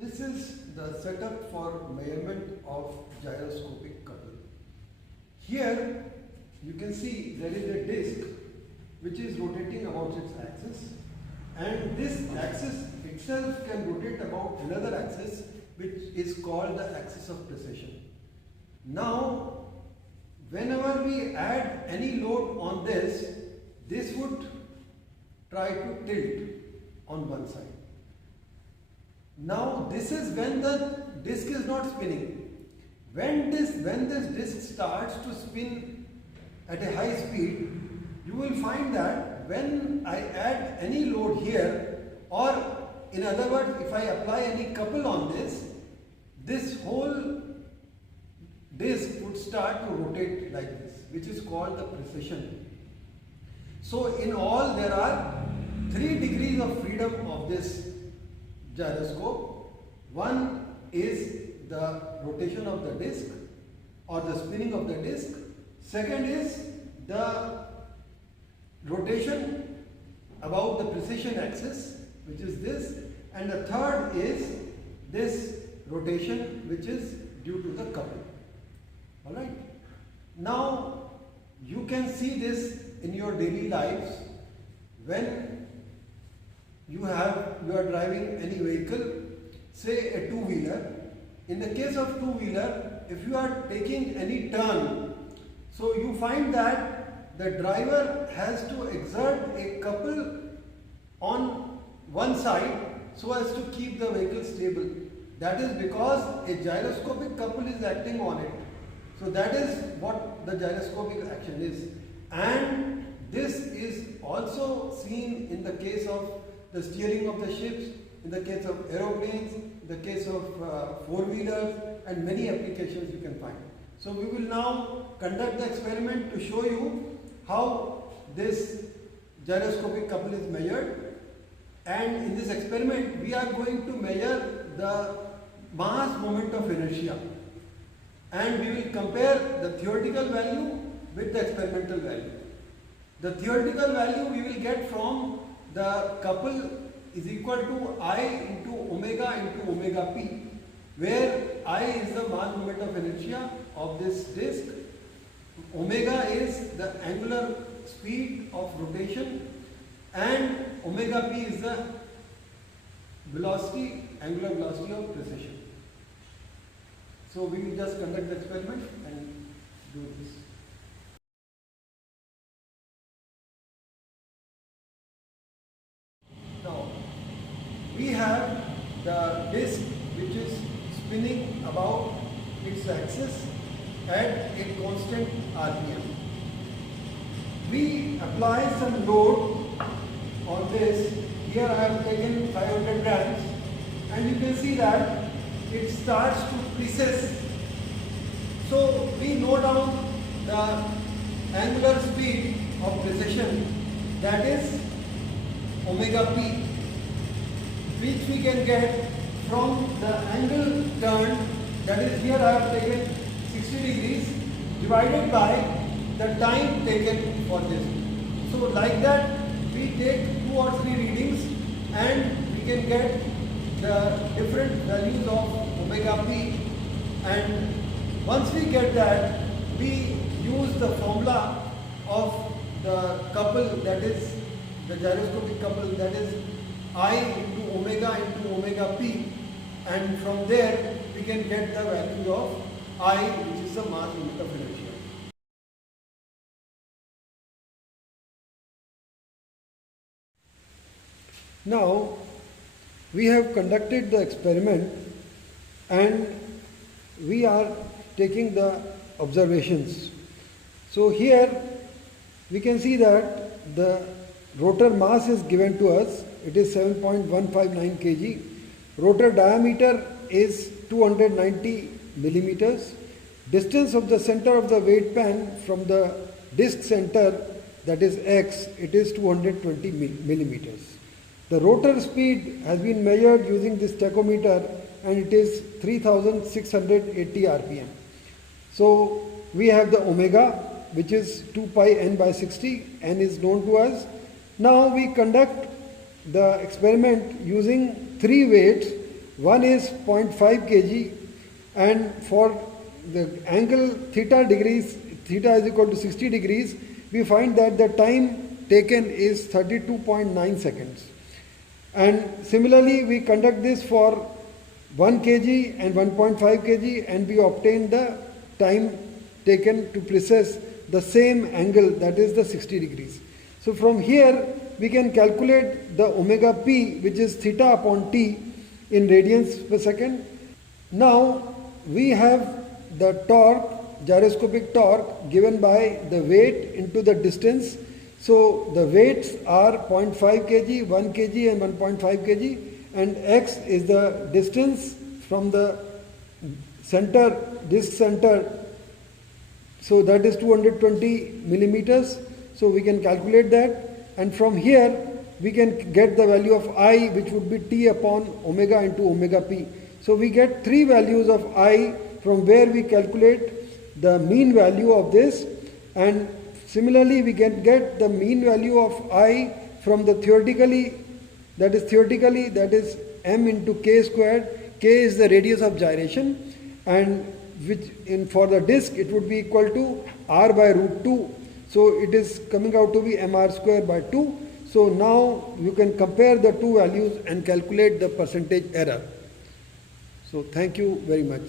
This is the setup for measurement of gyroscopic couple. Here you can see there is a disc which is rotating about its axis, and this axis itself can rotate about another axis which is called the axis of precession. Now whenever we add any load on this, this would try to tilt on one side. Now this is when the disc is not spinning. When this disc starts to spin at a high speed, you will find that when I add any load here, or in other words, if I apply any couple on this whole disc would start to rotate like this, which is called the precession. So in all there are 3 degrees of freedom of this gyroscope. One is the rotation of the disc or the spinning of the disc. Second is the rotation about the precession axis, which is this, and the third is this rotation which is due to the couple. Alright. Now you can see this in your daily lives when you are driving any vehicle, say a two-wheeler. In the case of two-wheeler, if you are taking any turn, so you find that the driver has to exert a couple on one side so as to keep the vehicle stable. That is because a gyroscopic couple is acting on it. So that is what the gyroscopic action is. And this is also seen in the case of the steering of the ships, in the case of aeroplanes, in the case of four-wheelers, and many applications you can find. So we will now conduct the experiment to show you how this gyroscopic couple is measured. And in this experiment we are going to measure the mass moment of inertia, and we will compare the theoretical value with the experimental value. The theoretical value we will get from the couple is equal to I into omega p, where I is the mass moment of inertia of this disc, omega is the angular speed of rotation, and omega p is the velocity, angular velocity of precession. So we will just conduct the experiment and do this. Now we have the disc which is spinning about its axis at a constant RPM. We apply some load on this. Here I have taken 500 grams, and you can see that it starts to precess. So we know down the angular speed of precession, that is omega p, which we can get from the angle turned, that is here I have taken 60 degrees divided by the time taken for this. So like that we take 2 or 3 readings and we can get the different values of omega p, and once we get that, we use the formula of the couple, that is the gyroscopic couple, that is I into omega p, and from there we can get the value of I, which is the mass moment of inertia. Now we have conducted the experiment and we are taking the observations. So here we can see that the rotor mass is given to us. It is 7.159 kg. Rotor diameter is 290 millimeters. Distance of the center of the weight pan from the disc center, that is X, it is 220 millimeters. The rotor speed has been measured using this tachometer, and it is 3680 rpm. So we have the omega, which is 2 pi n by 60, n is known to us. Now we conduct the experiment using 3 weights one is 0.5 kg, and for the angle theta degrees, theta is equal to 60 degrees, we find that the time taken is 32.9 seconds. And similarly, we conduct this for 1 kg and 1.5 kg, and we obtain the time taken to precess the same angle, that is the 60 degrees. So from here we can calculate the omega p, which is theta upon t, in radians per second. Now we have the torque, gyroscopic torque, given by the weight into the distance. So the weights are 0.5 kg, 1 kg and 1.5 kg, and x is the distance from the center, disc center, so that is 220 millimeters. So we can calculate that, and from here we can get the value of I, which would be t upon omega into omega p. So we get three values of I, from where we calculate the mean value of this, and similarly we can get the mean value of I from the theoretically, that is m into k squared. K is the radius of gyration, and which for the disk it would be equal to r by root 2. So it is coming out to be mr square by 2. So now you can compare the two values and calculate the percentage error. So thank you very much.